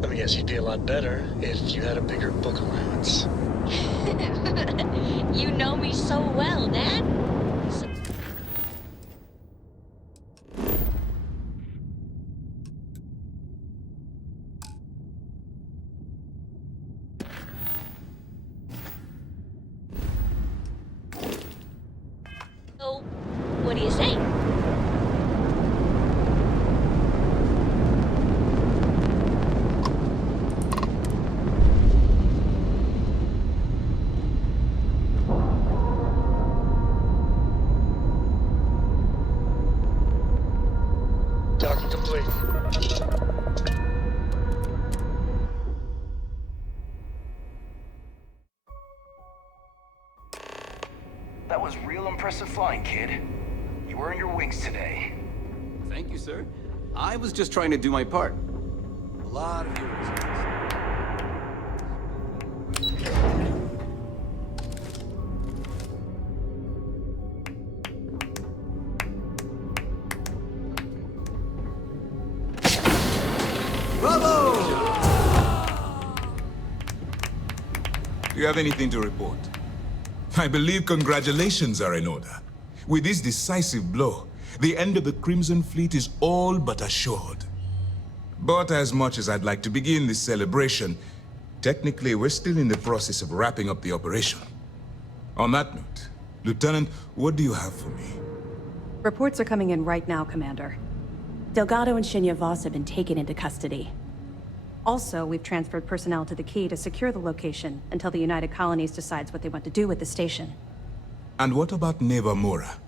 Let me guess, you'd be a lot better if you had a bigger book allowance. You know me so well, Dad. So, what do you say? Docking complete. That was real impressive flying, kid. You earned your wings today. Thank you, sir. I was just trying to do my part. A lot of yours. Bravo! Do you have anything to report? I believe congratulations are in order. With this decisive blow, the end of the Crimson Fleet is all but assured. But as much as I'd like to begin this celebration, technically we're still in the process of wrapping up the operation. On that note, Lieutenant, what do you have for me? Reports are coming in right now, Commander. Delgado and Shinya Voss have been taken into custody. Also, we've transferred personnel to the Key to secure the location until the United Colonies decides what they want to do with the station. And what about Neva Mora?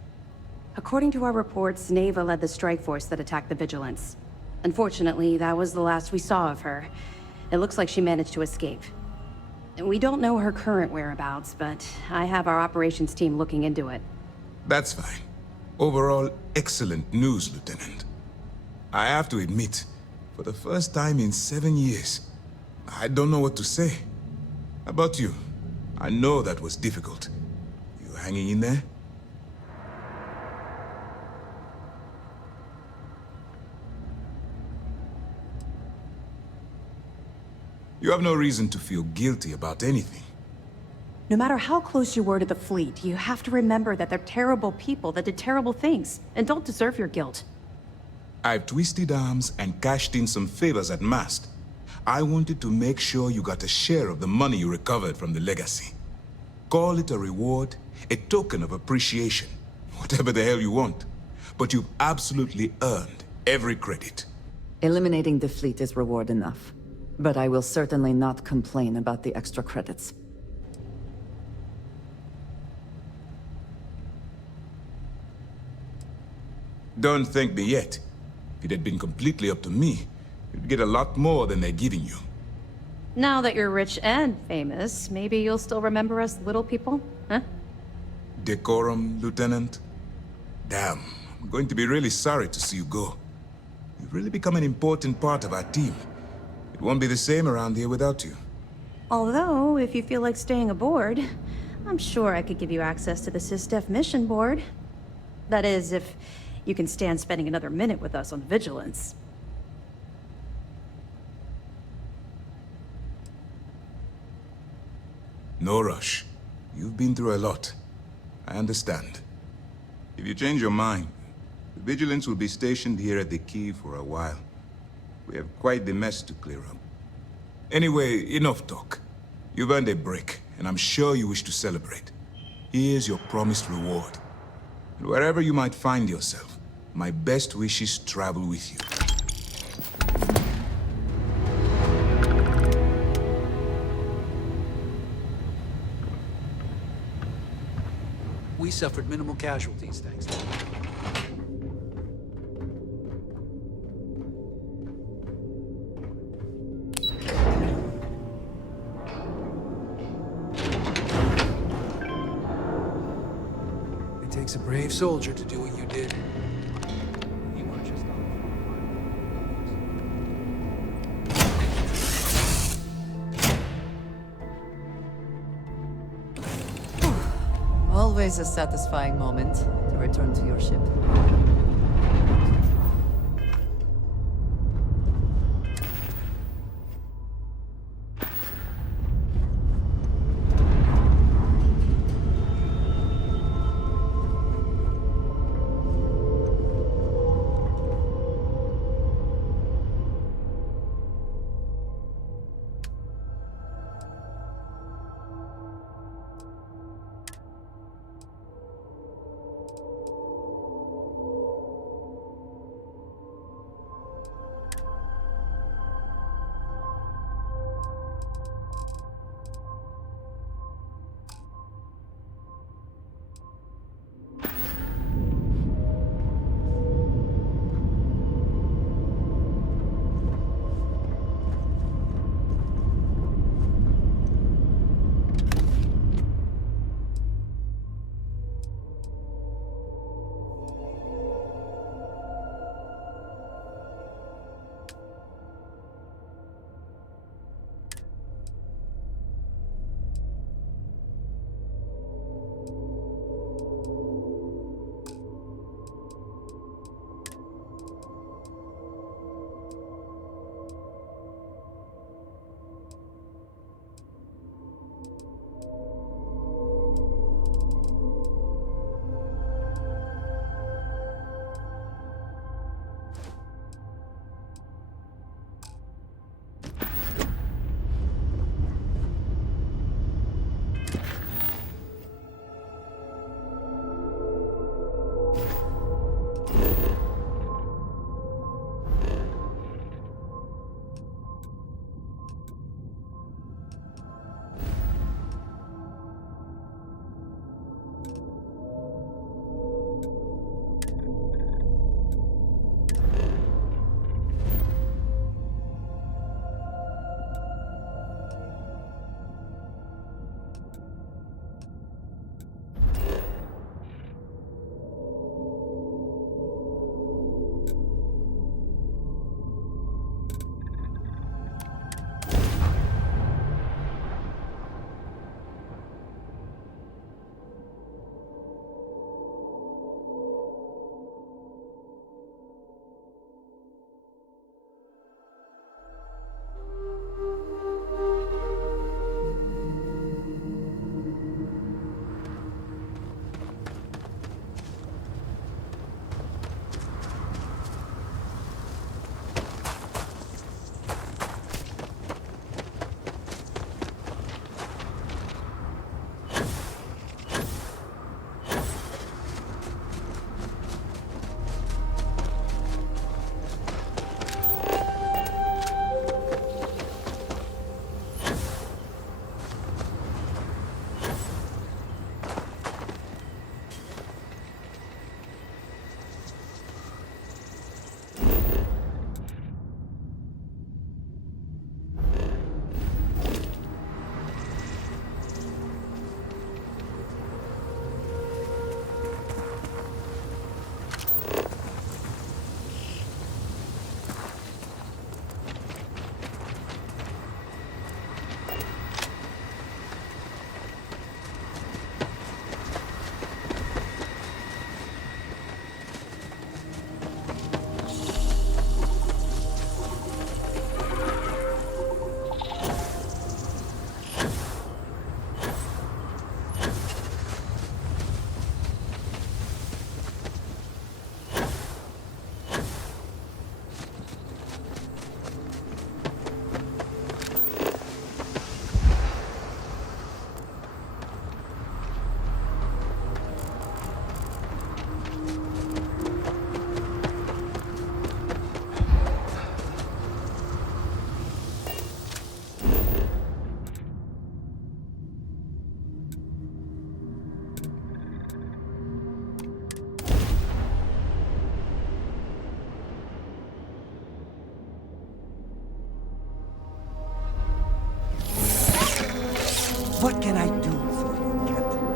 According to our reports, Neva led the strike force that attacked the Vigilance. Unfortunately, that was the last we saw of her. It looks like she managed to escape. We don't know her current whereabouts, but I have our operations team looking into it. That's fine. Overall, excellent news, Lieutenant. I have to admit, for the first time in 7 years, I don't know what to say. How about you? I know that was difficult. You hanging in there? You have no reason to feel guilty about anything. No matter how close you were to the fleet, you have to remember that they're terrible people that did terrible things, and don't deserve your guilt. I've twisted arms and cashed in some favors at Mast. I wanted to make sure you got a share of the money you recovered from the legacy. Call it a reward, a token of appreciation, whatever the hell you want. But you've absolutely earned every credit. Eliminating the fleet is reward enough. But I will certainly not complain about the extra credits. Don't thank me yet. If it had been completely up to me, you'd get a lot more than they're giving you. Now that you're rich and famous, maybe you'll still remember us little people, huh? Decorum, Lieutenant? Damn, I'm going to be really sorry to see you go. You've really become an important part of our team. It won't be the same around here without you. Although, if you feel like staying aboard, I'm sure I could give you access to the SysDef mission board. That is, if you can stand spending another minute with us on Vigilance. No rush. You've been through a lot. I understand. If you change your mind, the Vigilance will be stationed here at the Key for a while. We have quite the mess to clear up. Anyway, enough talk. You've earned a break, and I'm sure you wish to celebrate. Here's your promised reward. And wherever you might find yourself, my best wishes travel with you. We suffered minimal casualties, thanks to you. It takes a brave soldier to do what you did. You weren't just Always a satisfying moment to return to your ship. What can I do for you, Captain?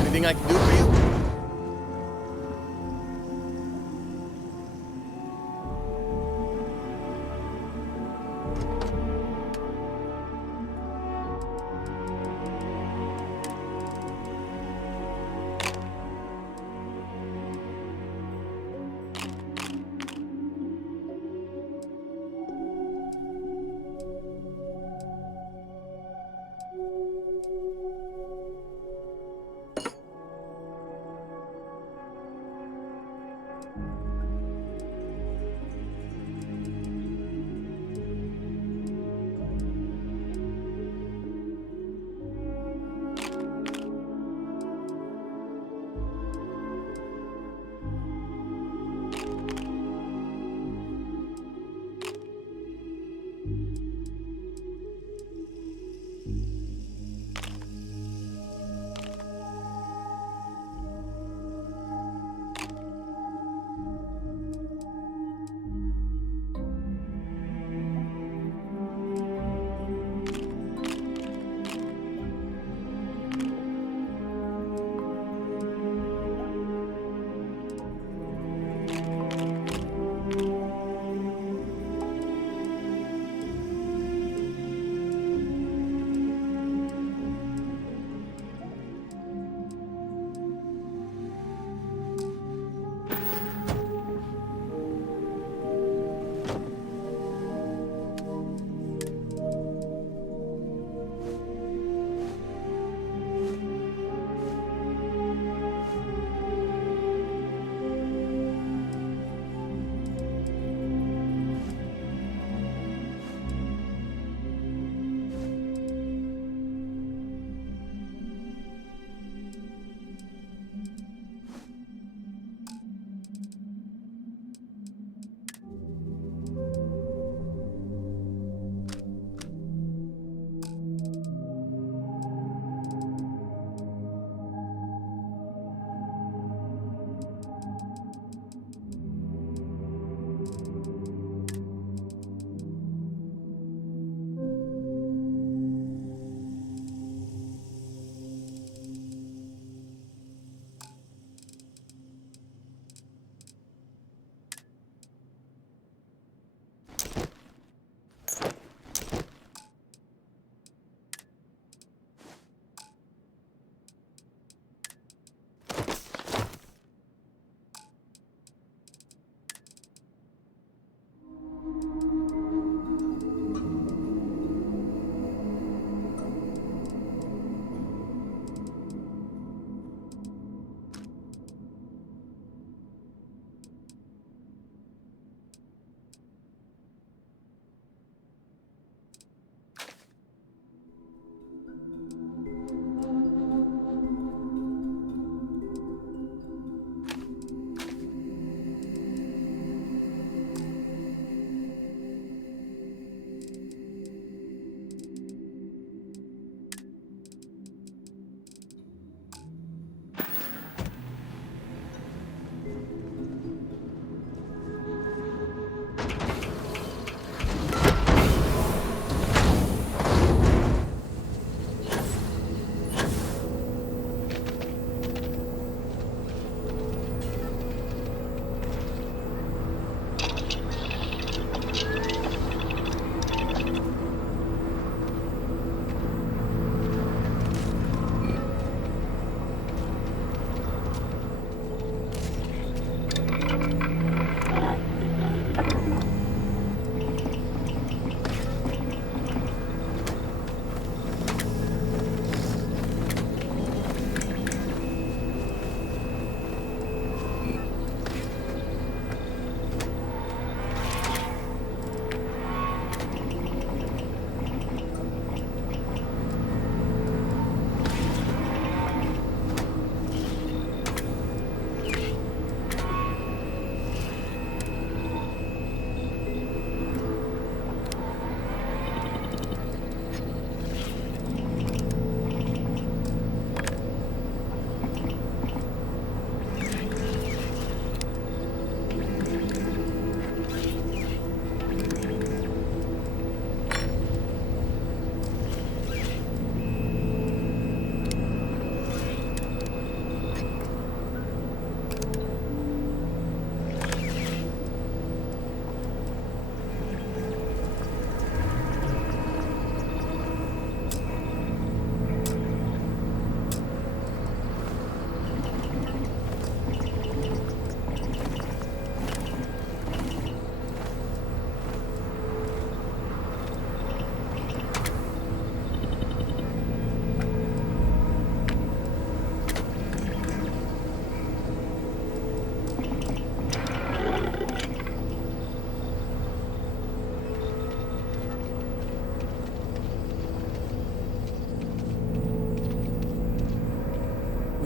Anything I can do for you?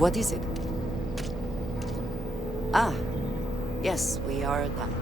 What is it? Ah, yes, we are done.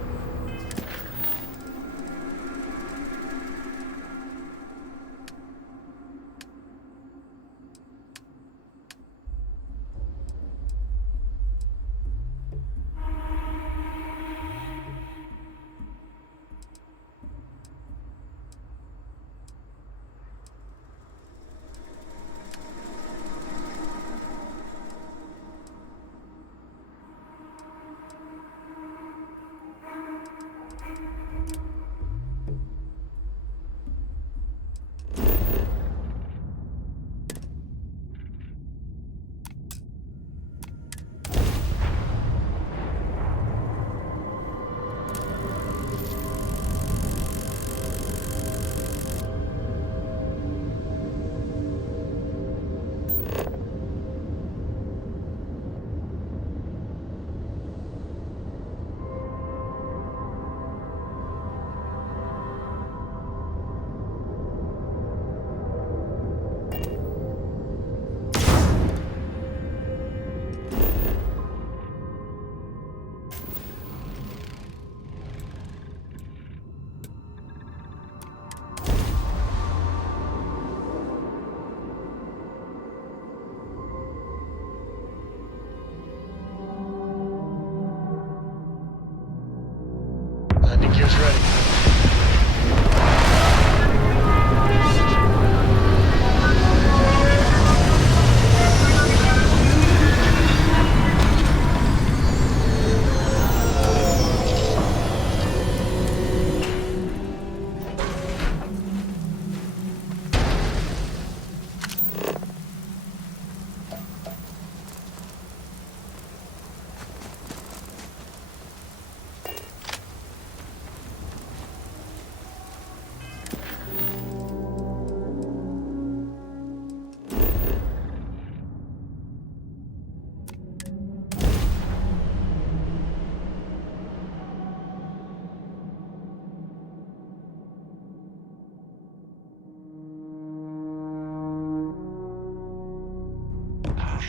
I think you're ready.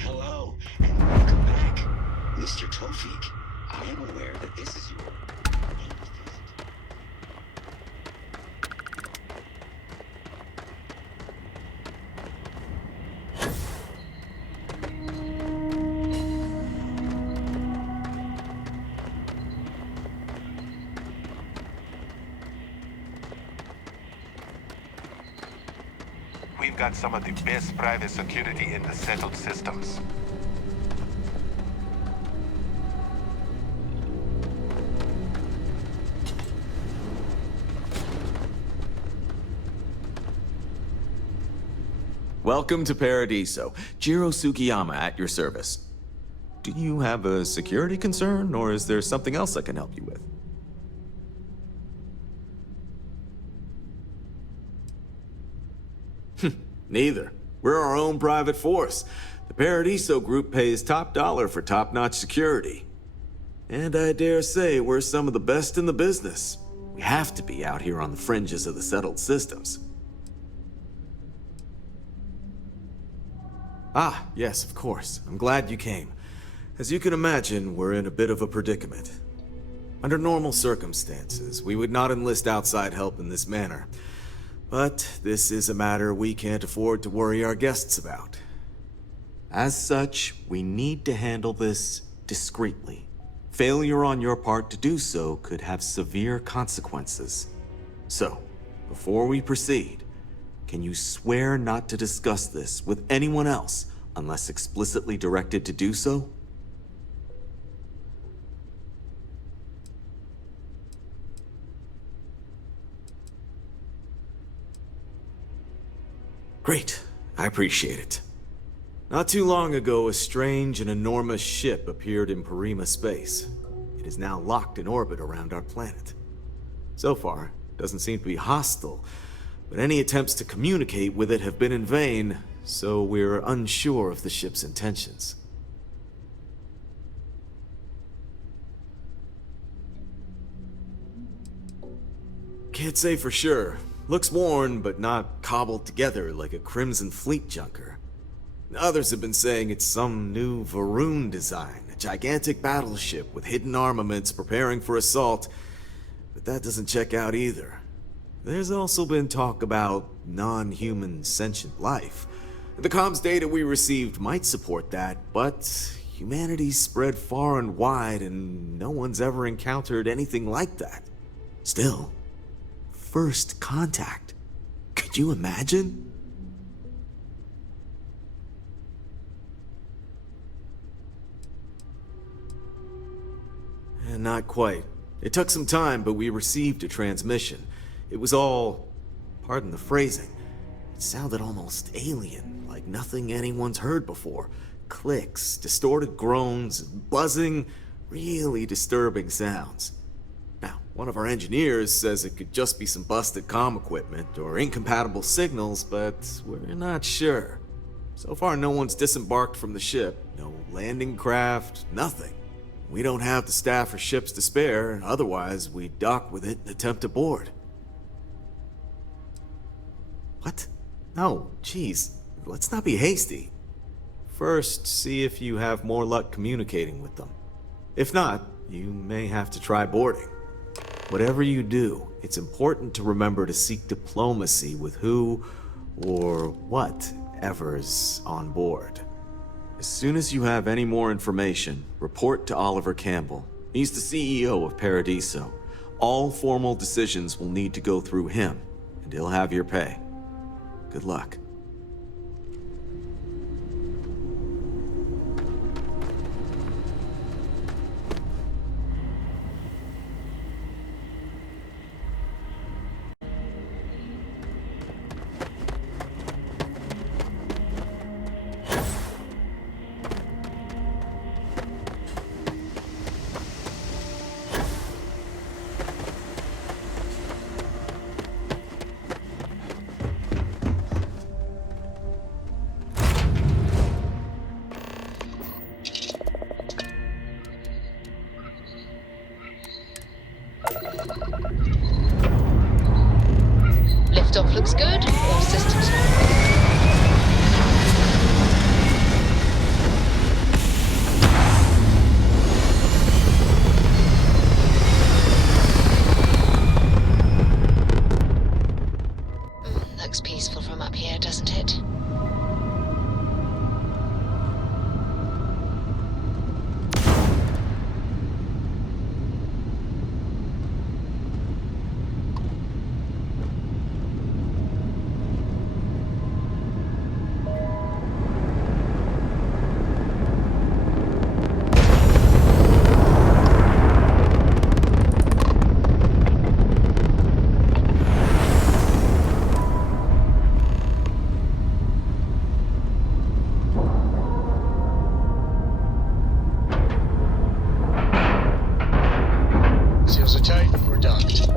Hello, and welcome back, Mr. Tofik. I am aware that this is your... We've got some of the best private security in the settled systems. Welcome to Paradiso. Jiro Sugiyama at your service. Do you have a security concern, or is there something else I can help you with? Neither. We're our own private force. The Paradiso group pays top dollar for top-notch security. And I dare say we're some of the best in the business. We have to be out here on the fringes of the settled systems. Ah, yes, of course. I'm glad you came. As you can imagine, we're in a bit of a predicament. Under normal circumstances, we would not enlist outside help in this manner. But this is a matter we can't afford to worry our guests about. As such, we need to handle this discreetly. Failure on your part to do so could have severe consequences. So, before we proceed, can you swear not to discuss this with anyone else unless explicitly directed to do so? Great. I appreciate it. Not too long ago, a strange and enormous ship appeared in Parima space. It is now locked in orbit around our planet. So far, it doesn't seem to be hostile, but any attempts to communicate with it have been in vain, so we're unsure of the ship's intentions. Can't say for sure. Looks worn, but not cobbled together like a Crimson Fleet junker. Others have been saying it's some new Varun design, a gigantic battleship with hidden armaments preparing for assault, but that doesn't check out either. There's also been talk about non-human sentient life. The comms data we received might support that, but humanity's spread far and wide and no one's ever encountered anything like that. Still, first contact. Could you imagine? Not quite. It took some time, but we received a transmission. It was all, pardon the phrasing, it sounded almost alien, like nothing anyone's heard before. Clicks, distorted groans, buzzing, really disturbing sounds. Now, one of our engineers says it could just be some busted comm equipment or incompatible signals, but we're not sure. So far, no one's disembarked from the ship, no landing craft, nothing. We don't have the staff or ships to spare, otherwise we'd dock with it and attempt to board. What? No, geez, let's not be hasty. First, see if you have more luck communicating with them. If not, you may have to try boarding. Whatever you do, it's important to remember to seek diplomacy with who or whatever's on board. As soon as you have any more information, report to Oliver Campbell. He's the CEO of Paradiso. All formal decisions will need to go through him, and he'll have your pay. Good luck. Liftoff looks good. All systems. Looks peaceful from up here, doesn't it? Seals are tight, we're docked.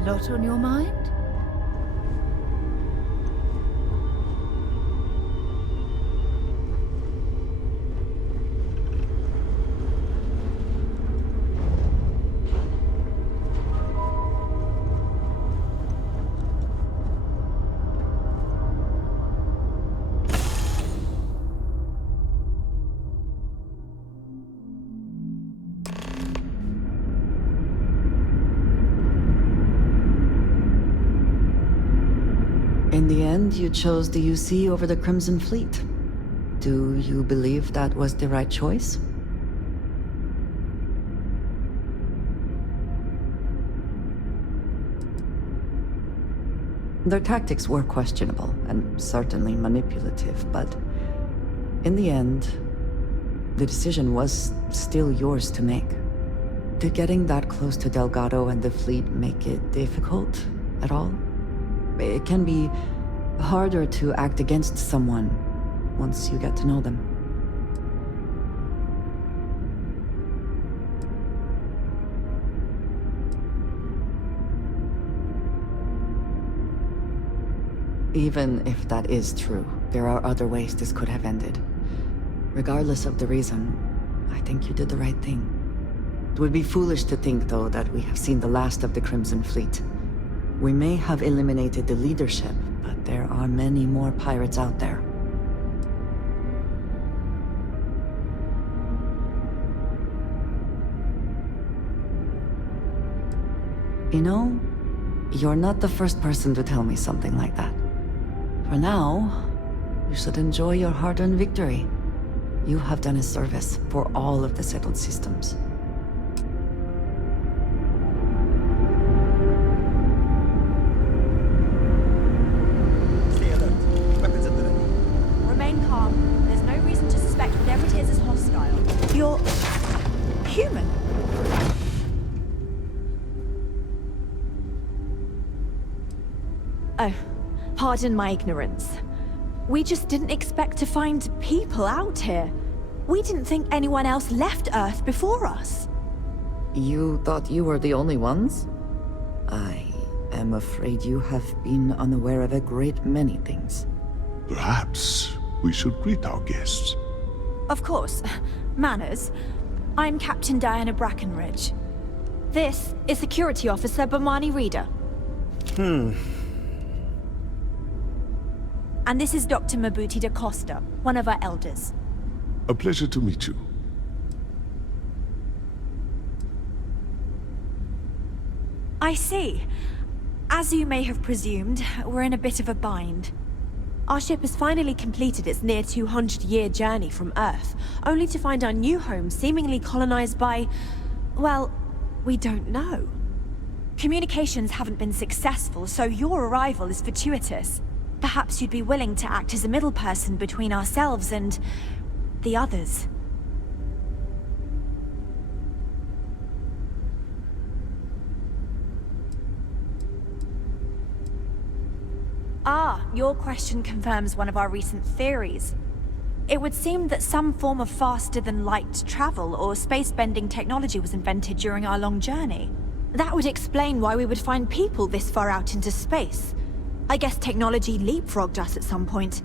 A lot on your mind? In the end, you chose the UC over the Crimson Fleet. Do you believe that was the right choice? Their tactics were questionable and certainly manipulative, but in the end, the decision was still yours to make. Did getting that close to Delgado and the fleet make it difficult at all? It can be harder to act against someone once you get to know them. Even if that is true, there are other ways this could have ended. Regardless of the reason, I think you did the right thing. It would be foolish to think, though, that we have seen the last of the Crimson Fleet. We may have eliminated the leadership, but there are many more pirates out there. You know, you're not the first person to tell me something like that. For now, you should enjoy your hard-earned victory. You have done a service for all of the settled systems. Remain calm. There's no reason to suspect whatever it is hostile. You're... human. Oh, pardon my ignorance. We just didn't expect to find people out here. We didn't think anyone else left Earth before us. You thought you were the only ones? I am afraid you have been unaware of a great many things. Perhaps we should greet our guests. Of course. Manners. I'm Captain Diana Brackenridge. This is Security Officer Bomani Reader. And this is Dr. Mabuti da Costa, one of our elders. A pleasure to meet you. I see. As you may have presumed, we're in a bit of a bind. Our ship has finally completed its near 200-year journey from Earth, only to find our new home seemingly colonized by... well, we don't know. Communications haven't been successful, so your arrival is fortuitous. Perhaps you'd be willing to act as a middle person between ourselves and... the others. Ah, your question confirms one of our recent theories. It would seem that some form of faster-than-light travel or space-bending technology was invented during our long journey. That would explain why we would find people this far out into space. I guess technology leapfrogged us at some point.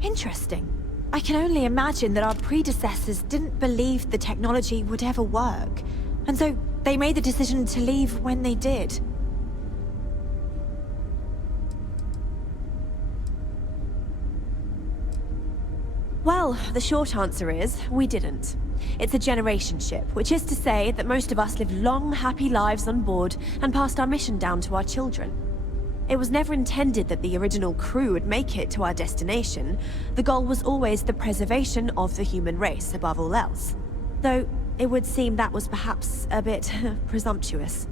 Interesting. I can only imagine that our predecessors didn't believe the technology would ever work, and so they made the decision to leave when they did. Well, the short answer is, we didn't. It's a generation ship, which is to say that most of us lived long, happy lives on board and passed our mission down to our children. It was never intended that the original crew would make it to our destination. The goal was always the preservation of the human race above all else. Though, it would seem that was perhaps a bit presumptuous.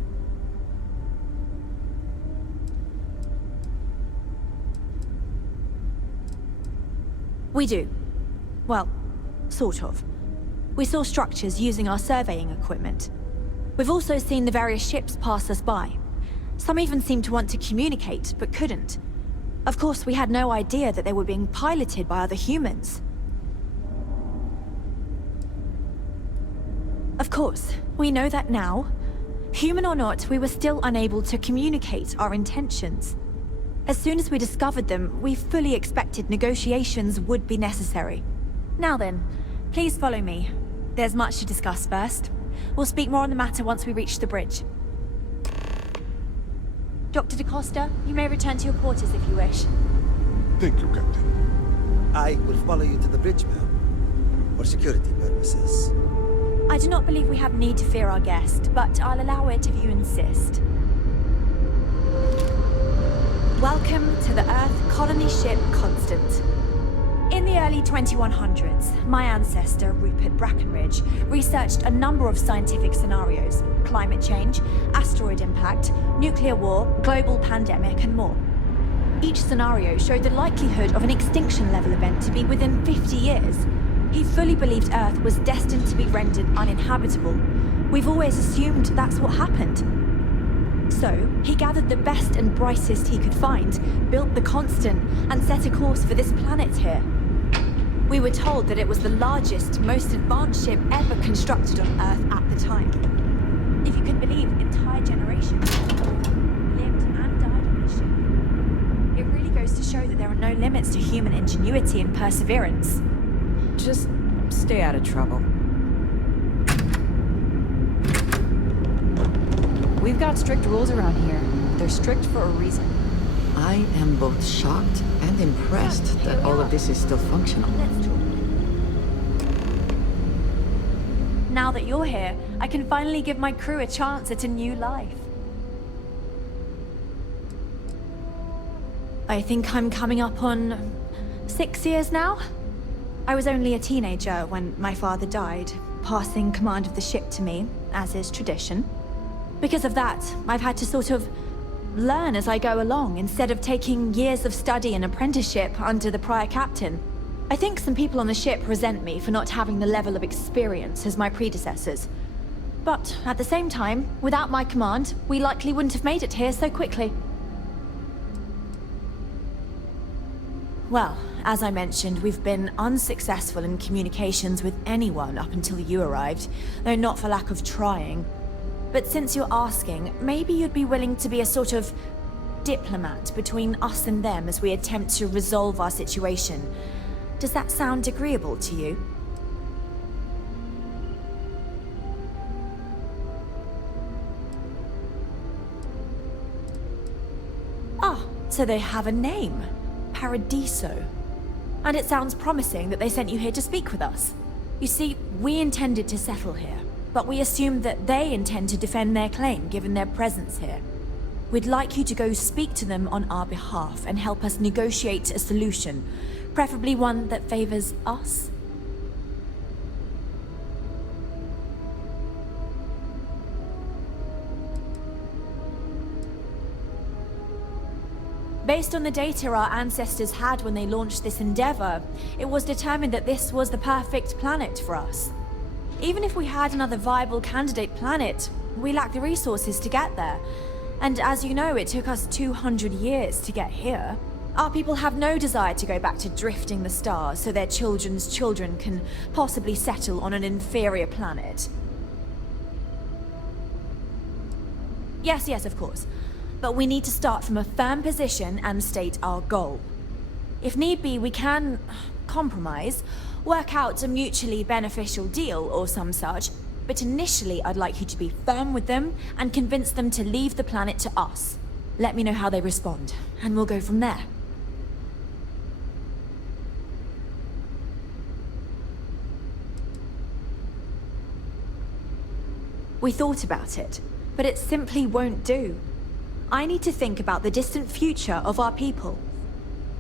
We do. Well, sort of. We saw structures using our surveying equipment. We've also seen the various ships pass us by. Some even seemed to want to communicate, but couldn't. Of course, we had no idea that they were being piloted by other humans. Of course, we know that now. Human or not, we were still unable to communicate our intentions. As soon as we discovered them, we fully expected negotiations would be necessary. Now then, please follow me. There's much to discuss first. We'll speak more on the matter once we reach the bridge. Dr. da Costa, you may return to your quarters if you wish. Thank you, Captain. I will follow you to the bridge, ma'am, for security purposes. I do not believe we have need to fear our guest, but I'll allow it if you insist. Welcome to the Earth colony ship Constant. In the early 2100s, my ancestor, Rupert Brackenridge, researched a number of scientific scenarios: climate change, asteroid impact, nuclear war, global pandemic, and more. Each scenario showed the likelihood of an extinction-level event to be within 50 years. He fully believed Earth was destined to be rendered uninhabitable. We've always assumed that's what happened. So, he gathered the best and brightest he could find, built the Constant, and set a course for this planet here. We were told that it was the largest, most advanced ship ever constructed on Earth at the time. If you can believe, entire generations lived and died on this ship. It really goes to show that there are no limits to human ingenuity and perseverance. Just Stay out of trouble. We've got strict rules around here. They're strict for a reason. I am both shocked and impressed that all of this is still functional. Now that you're here, I can finally give my crew a chance at a new life. I think I'm coming up on 6 years now. I was only a teenager when my father died, passing command of the ship to me, as is tradition. Because of that, I've had to sort of learn as I go along, instead of taking years of study and apprenticeship under the prior captain. I think some people on the ship resent me for not having the level of experience as my predecessors. But at the same time, without my command, we likely wouldn't have made it here so quickly. Well, as I mentioned, we've been unsuccessful in communications with anyone up until you arrived, though not for lack of trying. But since you're asking, maybe you'd be willing to be a sort of diplomat between us and them as we attempt to resolve our situation. Does that sound agreeable to you? Ah, so they have a name. Paradiso. And it sounds promising that they sent you here to speak with us. You see, we intended to settle here, but we assumed that they intend to defend their claim given their presence here. We'd like you to go speak to them on our behalf and help us negotiate a solution, preferably one that favors us. Based on the data our ancestors had when they launched this endeavor, it was determined that this was the perfect planet for us. Even if we had another viable candidate planet, we lack the resources to get there. And as you know, it took us 200 years to get here. Our people have no desire to go back to drifting the stars so their children's children can possibly settle on an inferior planet. Yes, of course. But we need to start from a firm position and state our goal. If need be, we can compromise, work out a mutually beneficial deal or some such, but initially I'd like you to be firm with them and convince them to leave the planet to us. Let me know how they respond, and we'll go from there. We thought about it, but it simply won't do. I need to think about the distant future of our people.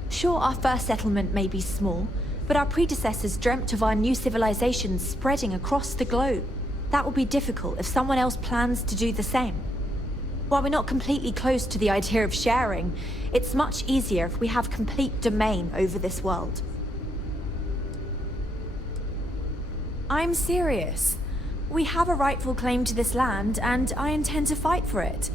Sure, our first settlement may be small, but our predecessors dreamt of our new civilization spreading across the globe. That will be difficult if someone else plans to do the same. While we're not completely close to the idea of sharing, it's much easier if we have complete domain over this world. I'm serious. We have a rightful claim to this land, and I intend to fight for it.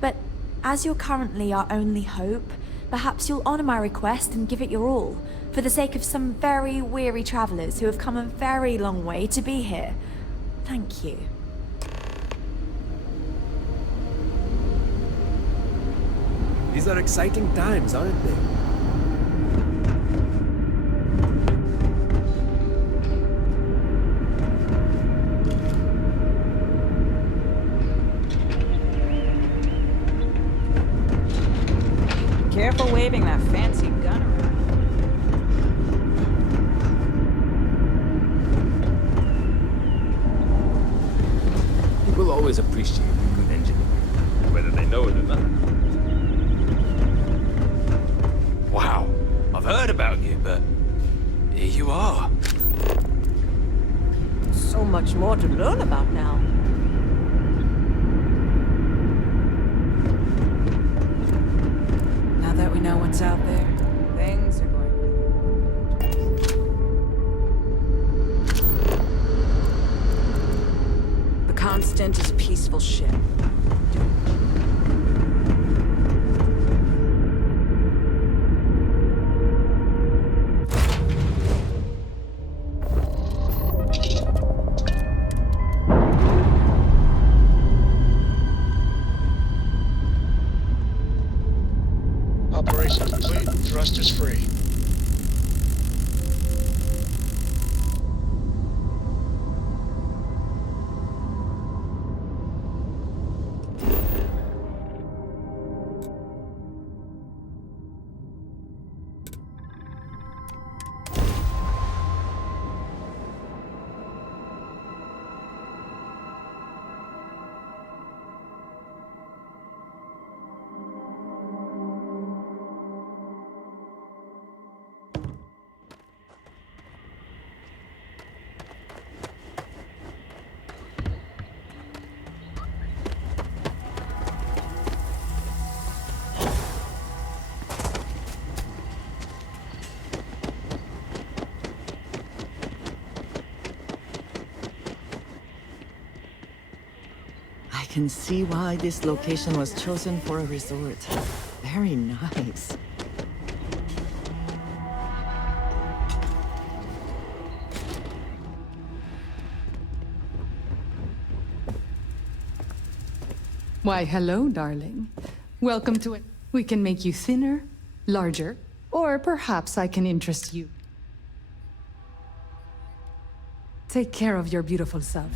But as you're currently our only hope, perhaps you'll honor my request and give it your all, for the sake of some very weary travelers who have come a very long way to be here. Thank you. These are exciting times, aren't they? Careful waving that fancy gun around. People always appreciate a good engineer, whether they know it or not. Wow, I've heard about you, but here you are. So much more to learn about now. Now that we know what's out there, things are going to be. The Constant is a peaceful ship. Operation complete. Thrust is free. can see why this location was chosen for a resort. Very nice. Why, hello, darling. Welcome to it. We can make you thinner, larger, or perhaps I can interest you. Take care of your beautiful self.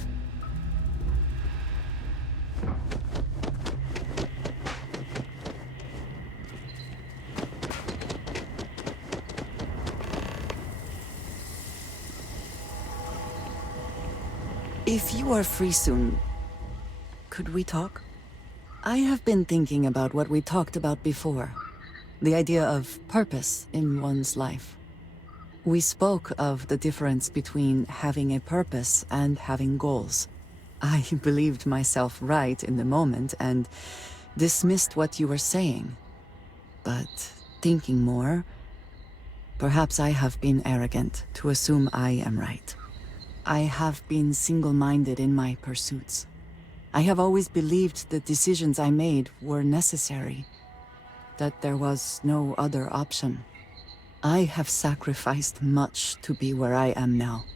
If you are free soon, could we talk? I have been thinking about what we talked about before. The idea of purpose in one's life. We spoke of the difference between having a purpose and having goals. I believed myself right in the moment and dismissed what you were saying. But thinking more, perhaps I have been arrogant to assume I am right. I have been single-minded in my pursuits. I have always believed the decisions I made were necessary, that there was no other option. I have sacrificed much to be where I am now.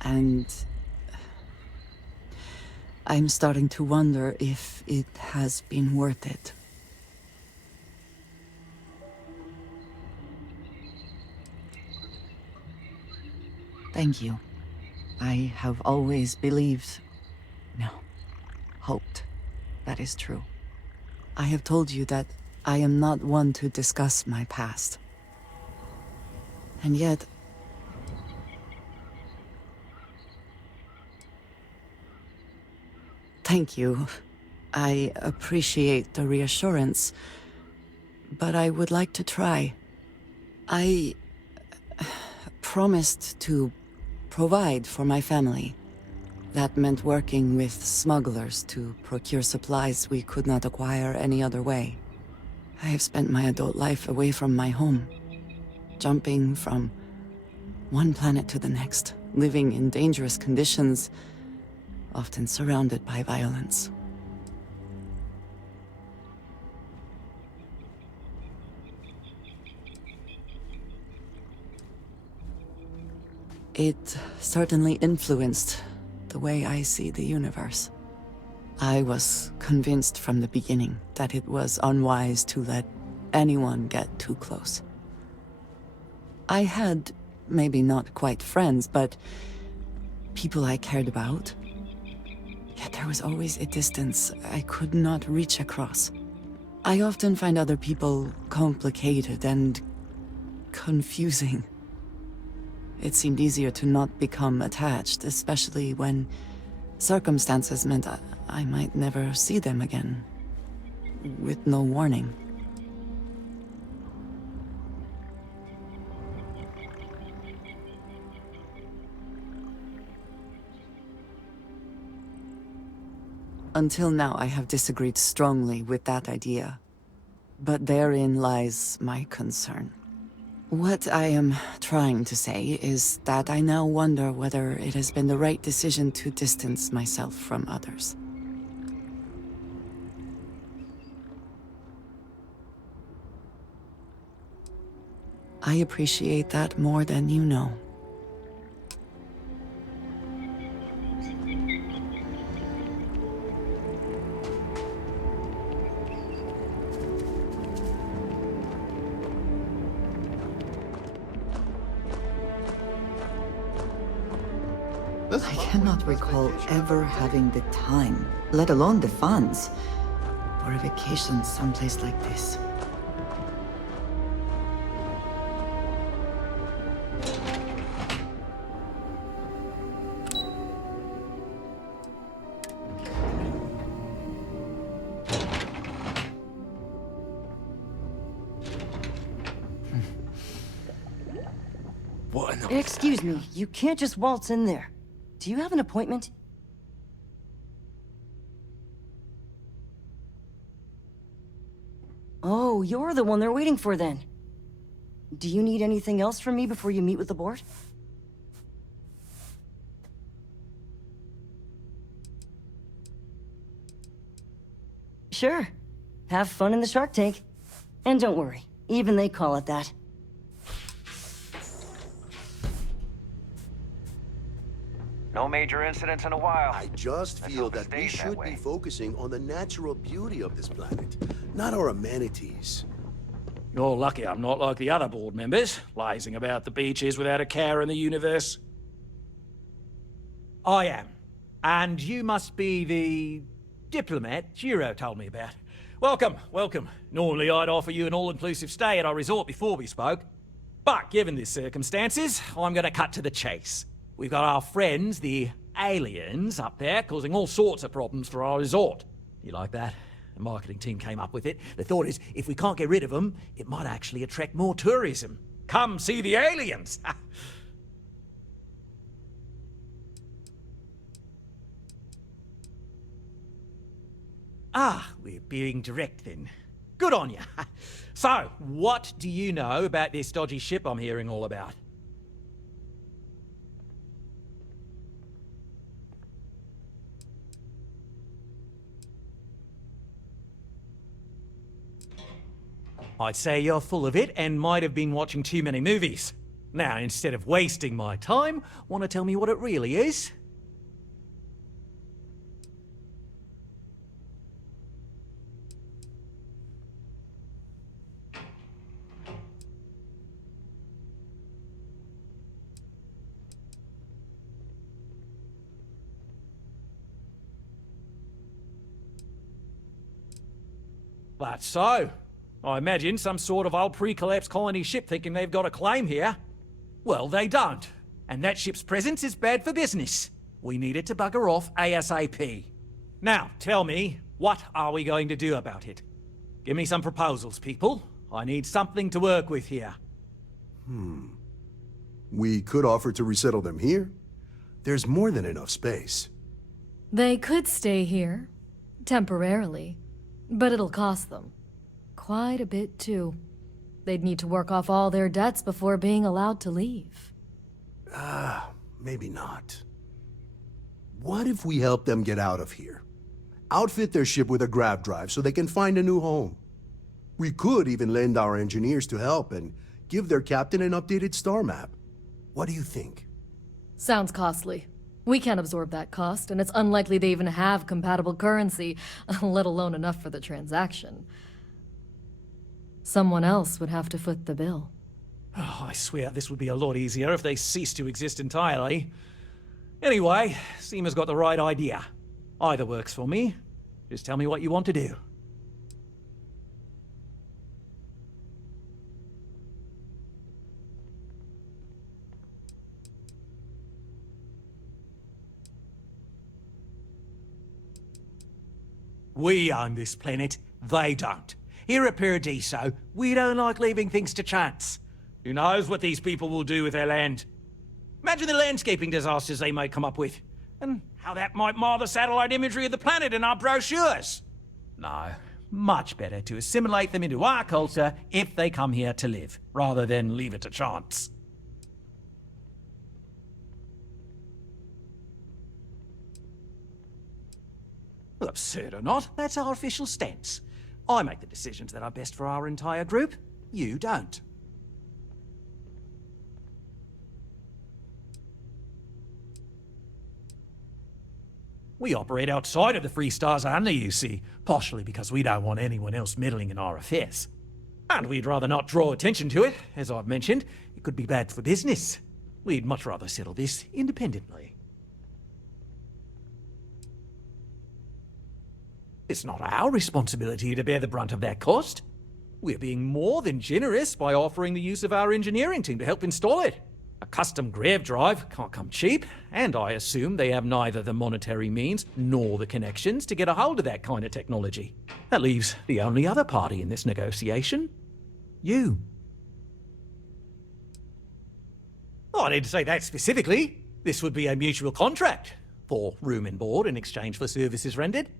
And I'm starting to wonder if it has been worth it. Thank you. I have always believed, no, hoped, that is true. I have told you that I am not one to discuss my past. And yet, thank you. I appreciate the reassurance, but I would like to try. I promised to provide for my family. That meant working with smugglers to procure supplies we could not acquire any other way. I have spent my adult life away from my home, jumping from one planet to the next, living in dangerous conditions, often surrounded by violence. It certainly influenced the way I see the universe. I was convinced from the beginning that it was unwise to let anyone get too close. I had, maybe not quite friends, but people I cared about. Yet there was always a distance I could not reach across. I often find other people complicated and confusing. It seemed easier to not become attached, especially when circumstances meant I might never see them again, with no warning. Until now, I have disagreed strongly with that idea. But therein lies my concern. What I am trying to say is that I now wonder whether it has been the right decision to distance myself from others. I appreciate that more than you know. I cannot recall ever having the time, let alone the funds, for a vacation someplace like this. Excuse me, you can't just waltz in there. Do you have an appointment? Oh, you're the one they're waiting for then. Do you need anything else from me before you meet with the board? Sure. Have fun in the shark tank. And don't worry, even they call it that. No major incidents in a while. I just feel that we should be focusing on the natural beauty of this planet, not our amenities. You're lucky I'm not like the other board members, lazing about the beaches without a care in the universe. I am. And you must be the diplomat Jiro told me about. Welcome, welcome. Normally I'd offer you an all-inclusive stay at our resort before we spoke. But given the circumstances, I'm gonna cut to the chase. We've got our friends, the aliens, up there, causing all sorts of problems for our resort. You like that? The marketing team came up with it. The thought is, if we can't get rid of them, it might actually attract more tourism. Come see the aliens! Ah, we're being direct then. Good on you. So, what do you know about this dodgy ship I'm hearing all about? I'd say you're full of it and might have been watching too many movies. Now, instead of wasting my time, want to tell me what it really is? That's so. I imagine some sort of old pre-collapse colony ship thinking they've got a claim here. Well, they don't. And that ship's presence is bad for business. We need it to bugger off ASAP. Now, tell me, what are we going to do about it? Give me some proposals, people. I need something to work with here. We could offer to resettle them here. There's more than enough space. They could stay here, temporarily, but it'll cost them. Quite a bit, too. They'd need to work off all their debts before being allowed to leave. Maybe not. What if we help them get out of here? Outfit their ship with a grav drive so they can find a new home. We could even lend our engineers to help and give their captain an updated star map. What do you think? Sounds costly. We can't absorb that cost, and it's unlikely they even have compatible currency, let alone enough for the transaction. Someone else would have to foot the bill. Oh, I swear this would be a lot easier if they ceased to exist entirely. Anyway, Seema's got the right idea. Either works for me. Just tell me what you want to do. We own this planet, they don't. Here at Paradiso, we don't like leaving things to chance. Who knows what these people will do with their land? Imagine the landscaping disasters they might come up with, and how that might mar the satellite imagery of the planet in our brochures. No, much better to assimilate them into our culture if they come here to live, rather than leave it to chance. Well, absurd or not, that's our official stance. I make the decisions that are best for our entire group. You don't. We operate outside of the Free Stars only, you see, partially because we don't want anyone else meddling in our affairs. And we'd rather not draw attention to it. As I've mentioned, it could be bad for business. We'd much rather settle this independently. It's not our responsibility to bear the brunt of that cost. We're being more than generous by offering the use of our engineering team to help install it. A custom grav drive can't come cheap, and I assume they have neither the monetary means nor the connections to get a hold of that kind of technology. That leaves the only other party in this negotiation. You. Oh, I didn't say that specifically. This would be a mutual contract for room and board in exchange for services rendered.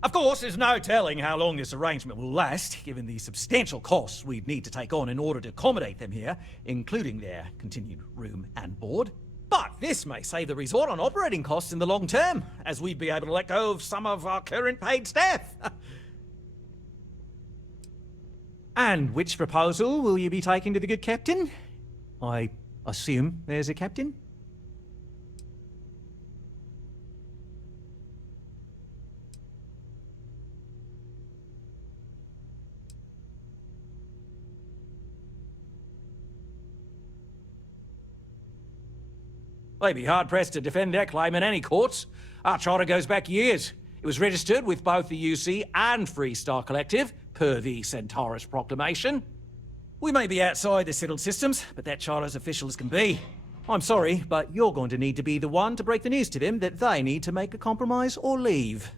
Of course, there's no telling how long this arrangement will last, given the substantial costs we'd need to take on in order to accommodate them here, including their continued room and board. But this may save the resort on operating costs in the long term, as we'd be able to let go of some of our current paid staff. And which proposal will you be taking to the good captain? I assume there's a captain? They'd be hard-pressed to defend their claim in any courts. Our charter goes back years. It was registered with both the UC and Freestar Collective, per the Centaurus Proclamation. We may be outside the settled systems, but that charter's official as can be. I'm sorry, but you're going to need to be the one to break the news to them that they need to make a compromise or leave.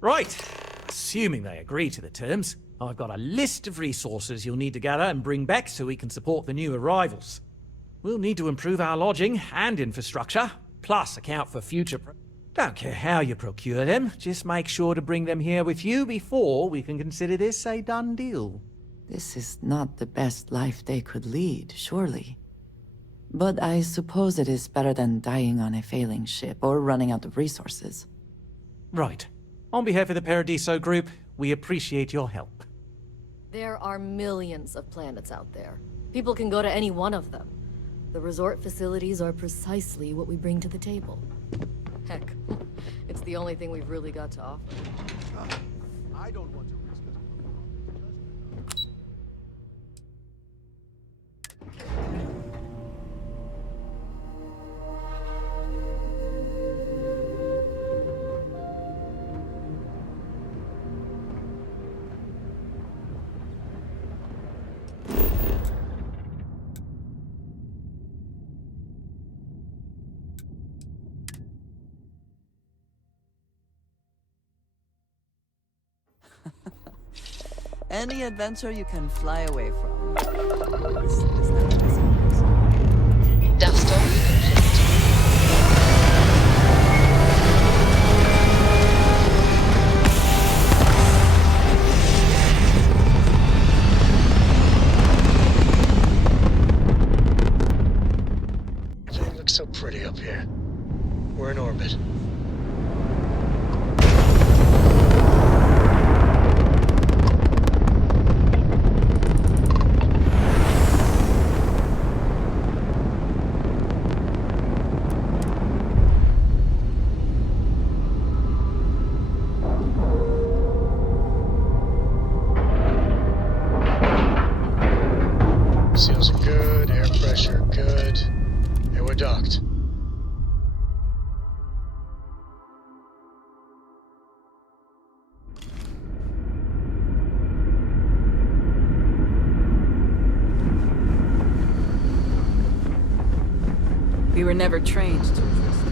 Right. Assuming they agree to the terms, I've got a list of resources you'll need to gather and bring back so we can support the new arrivals. We'll need to improve our lodging and infrastructure, plus account for future... Don't care how you procure them, just make sure to bring them here with you before we can consider this a done deal. This is not the best life they could lead, surely. But I suppose it is better than dying on a failing ship or running out of resources. Right. On behalf of the Paradiso Group, we appreciate your help. There are millions of planets out there. People can go to any one of them. The resort facilities are precisely what we bring to the table. Heck, it's the only thing we've really got to offer. I don't want to risk it. Any adventure you can fly away from. Everything looks so pretty up here. We're in orbit. Seals are good, air pressure good, and we're docked. We were never trained to resist.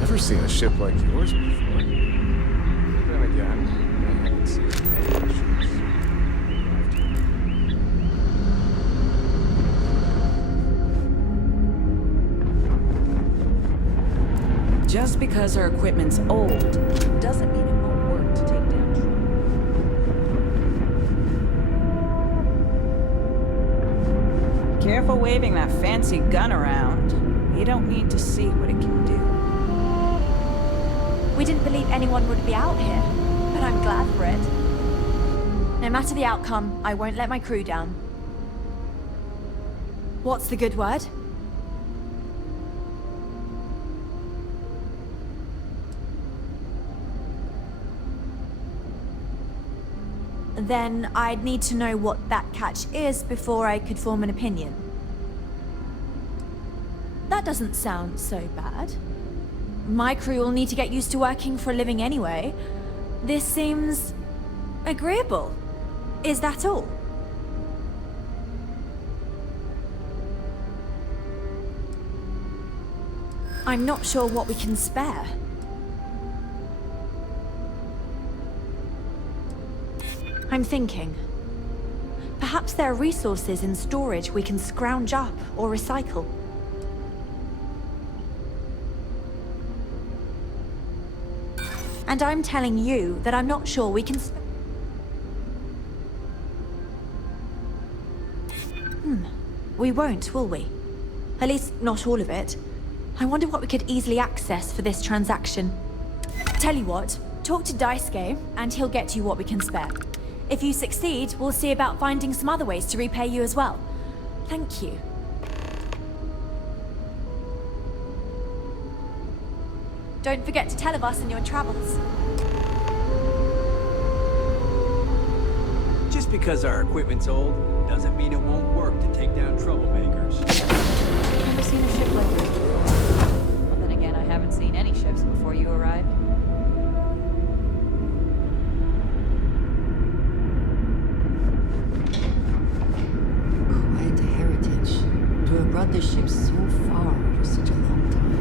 Never seen a ship like yours before. Then again, I haven't seen any ships. Just because our equipment's old doesn't mean it won't work to take down trouble. Careful waving that fancy gun around. You don't need to see what it can do. We didn't believe anyone would be out here, but I'm glad for it. No matter the outcome, I won't let my crew down. What's the good word? Then I'd need to know what that catch is before I could form an opinion. That doesn't sound so bad. My crew will need to get used to working for a living anyway. This seems agreeable. Is that all? I'm not sure what we can spare. I'm thinking. Perhaps there are resources in storage we can scrounge up or recycle. And I'm telling you that I'm not sure we can we won't, will we? At least, not all of it. I wonder what we could easily access for this transaction. Tell you what, talk to Daisuke, and he'll get you what we can spare. If you succeed, we'll see about finding some other ways to repay you as well. Thank you. Don't forget to tell of us in your travels. Just because our equipment's old, doesn't mean it won't work to take down troublemakers. I've never seen a ship like this before. Well, then again, I haven't seen any ships before you arrived. Quite a heritage. To have brought this ship so far for such a long time.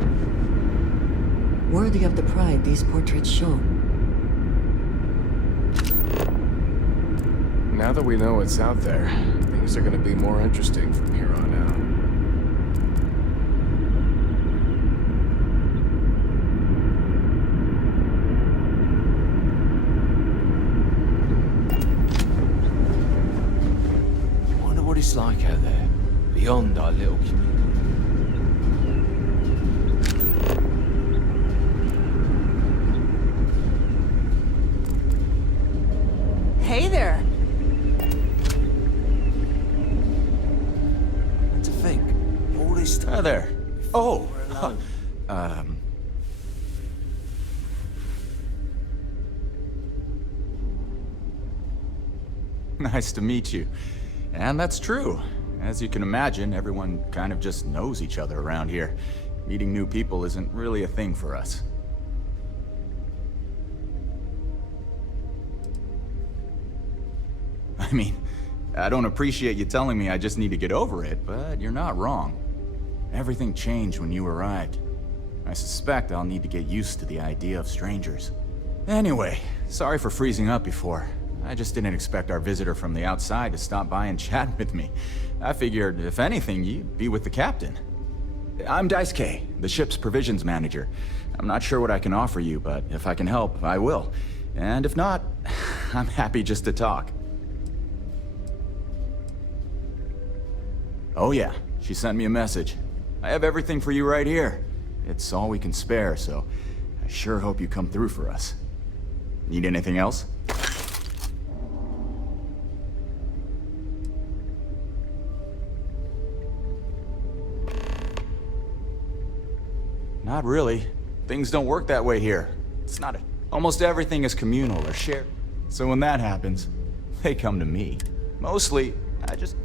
Worthy of the pride these portraits show. Now that we know what's out there, things are gonna be more interesting from here on out. Wonder what it's like out there, beyond our little community. Hey there! To think, all this time. Hi there. Oh, nice to meet you. And that's true. As you can imagine, everyone kind of just knows each other around here. Meeting new people isn't really a thing for us. I mean, I don't appreciate you telling me I just need to get over it, but you're not wrong. Everything changed when you arrived. I suspect I'll need to get used to the idea of strangers. Anyway, sorry for freezing up before. I just didn't expect our visitor from the outside to stop by and chat with me. I figured, if anything, you'd be with the captain. I'm Daisuke, the ship's provisions manager. I'm not sure what I can offer you, but if I can help, I will. And if not, I'm happy just to talk. Oh yeah, she sent me a message. I have everything for you right here. It's all we can spare, so I sure hope you come through for us. Need anything else? Not really. Things don't work that way here. It's not almost everything is communal or shared. So when that happens, they come to me. Mostly, I just...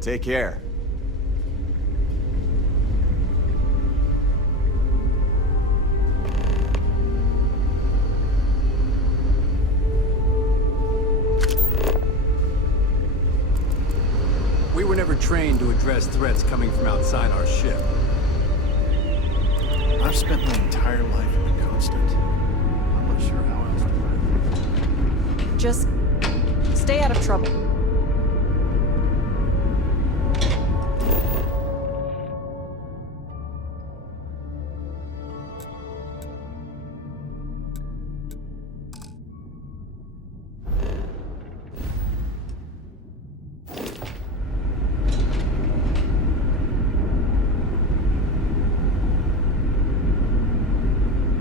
Take care. We were never trained to address threats coming from outside our ship. I've spent my entire life in the Constant. I'm not sure how else to put it. Just stay out of trouble.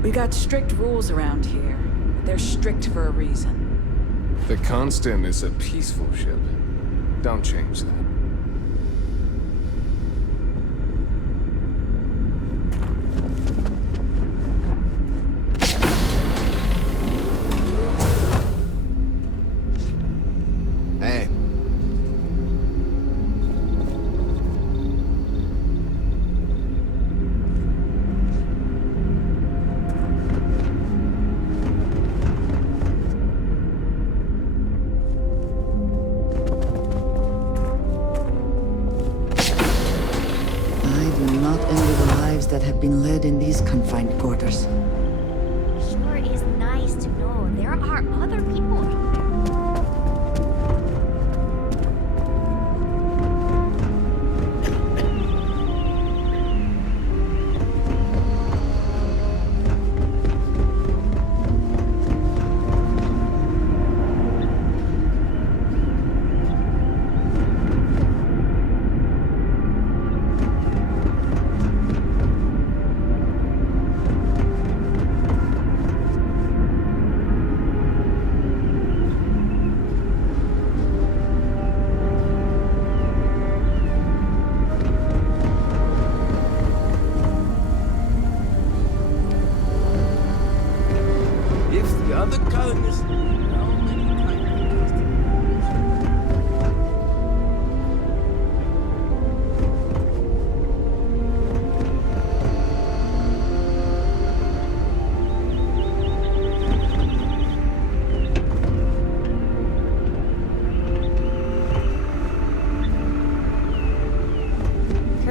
We got strict rules around here. They're strict for a reason. The Constant is a peaceful ship. Don't change that. Hey. That have been led in these confined quarters. Sure is nice to know there are other people.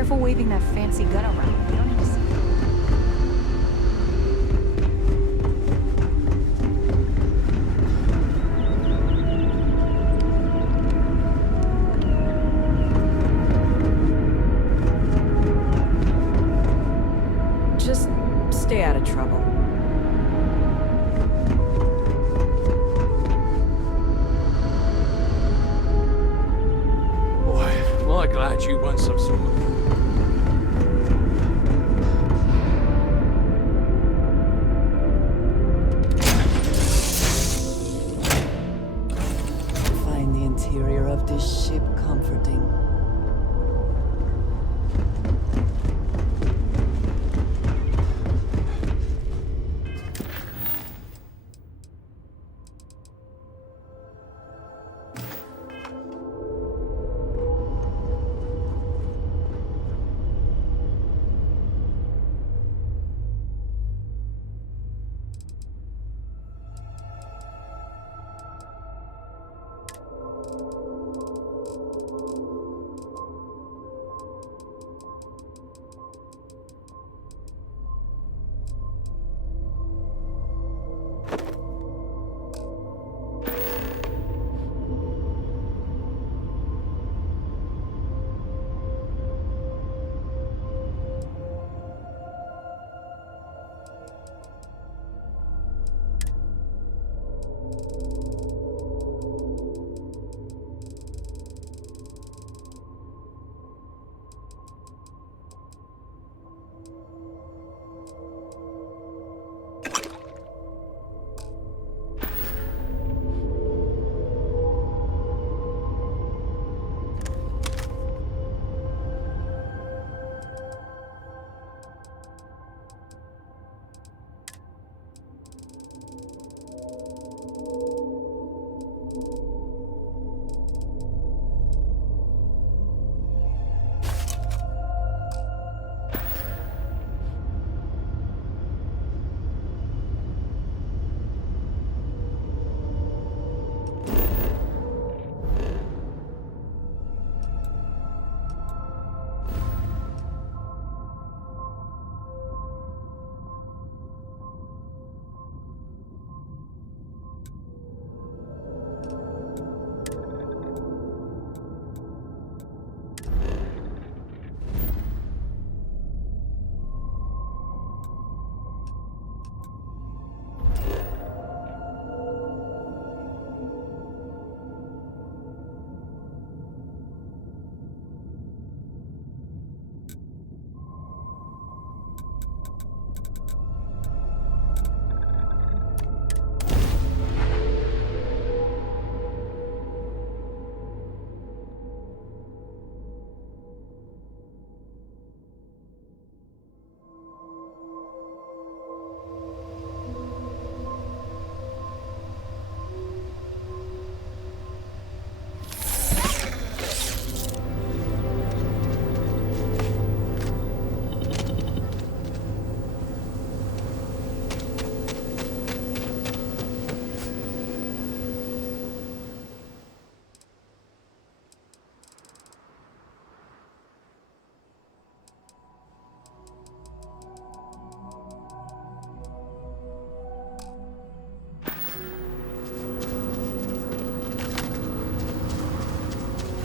careful waving that fancy gun around. You don't need to see. Just stay out of trouble. Boy, am I glad you won some sort of... Find the interior of this ship comforting.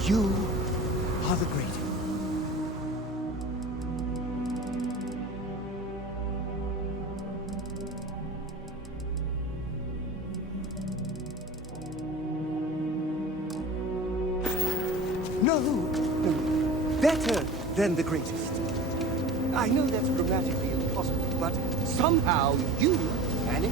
You are the greatest. No, no, better than the greatest. I know that's grammatically impossible, but somehow you managed.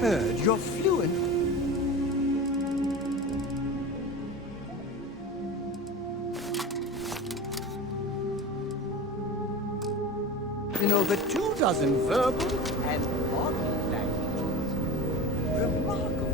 heard you're fluent. In over 24 verbal and body languages. Remarkable.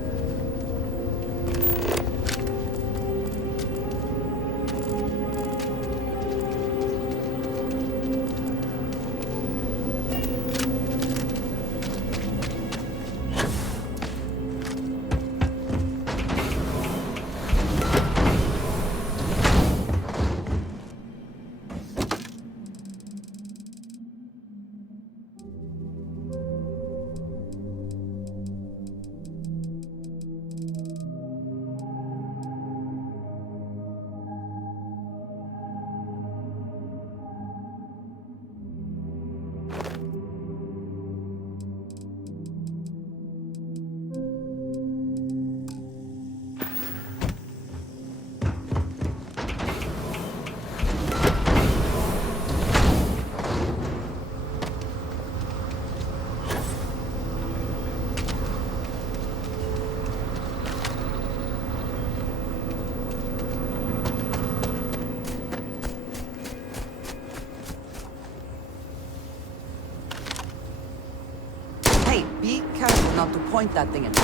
Hey, be careful not to point that thing at me.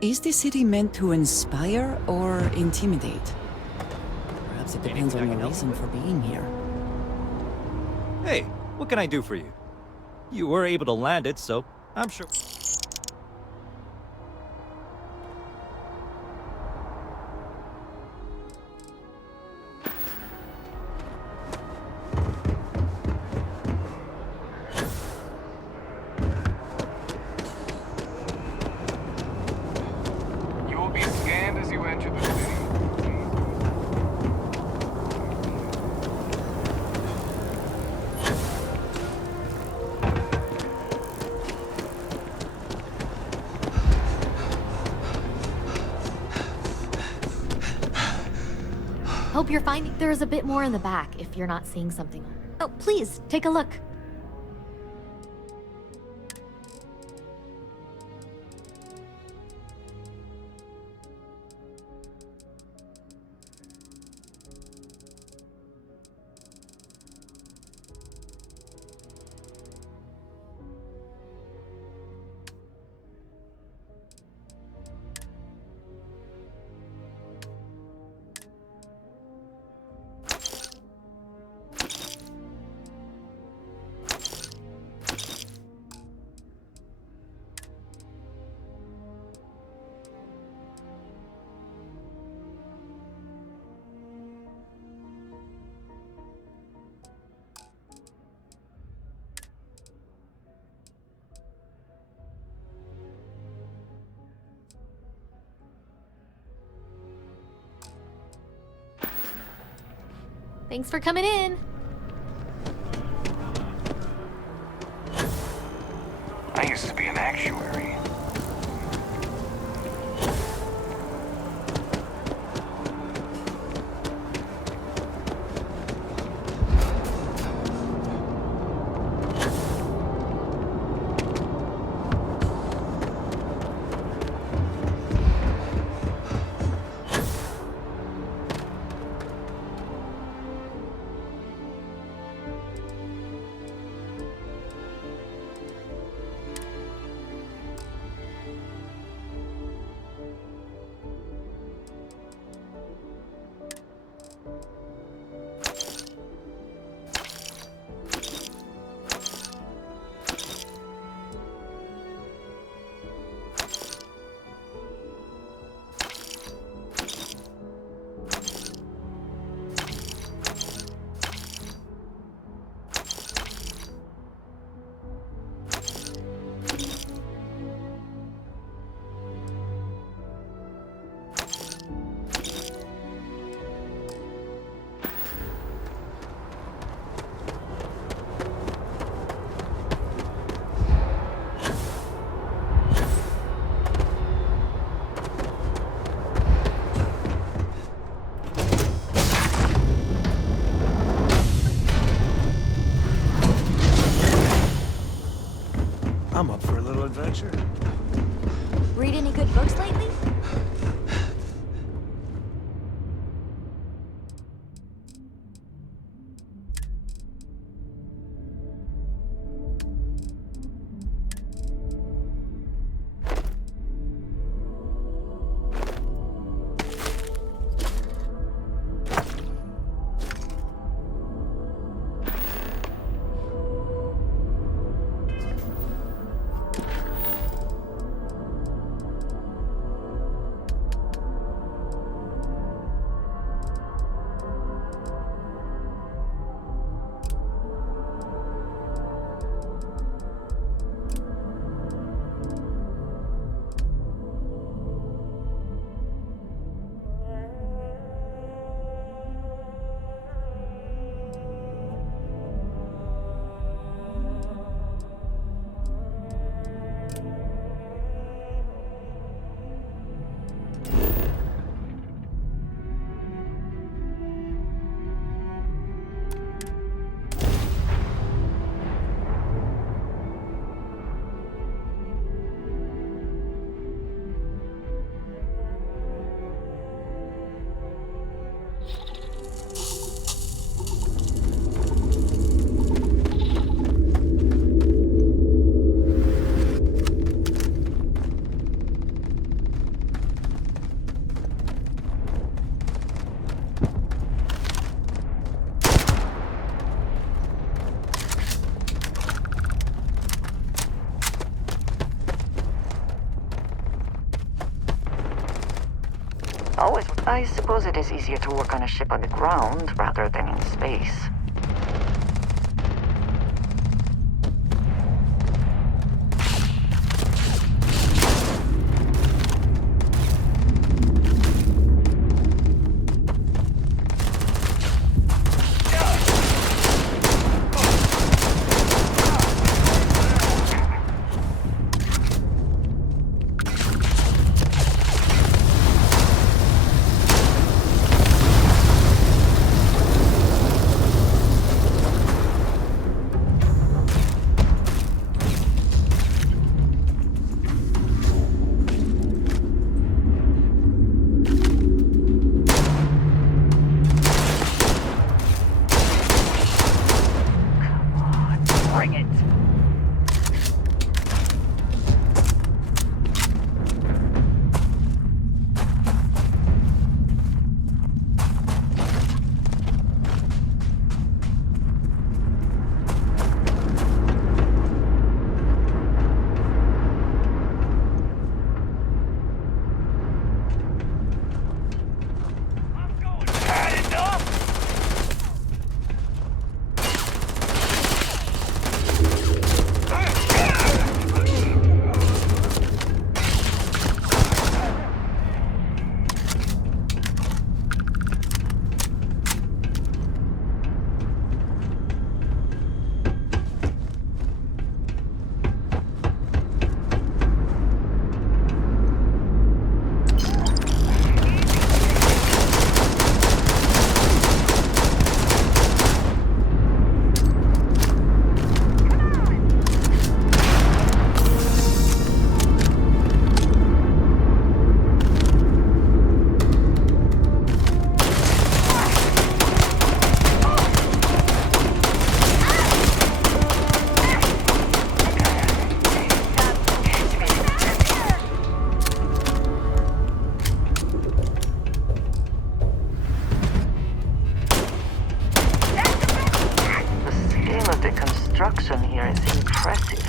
Is the city meant to inspire or intimidate? Perhaps it depends on your reason for being here. Hey, what can I do for you? You were able to land it, so I'm sure... You will be scanned as you enter the city. Hope you're finding there's a bit more in the back if you're not seeing something. Oh, please, take a look. Thanks for coming in. I used to be an actuary. I'm up for a little adventure. Read any good books lately? I suppose it is easier to work on a ship on the ground rather than in space. Construction here is impressive.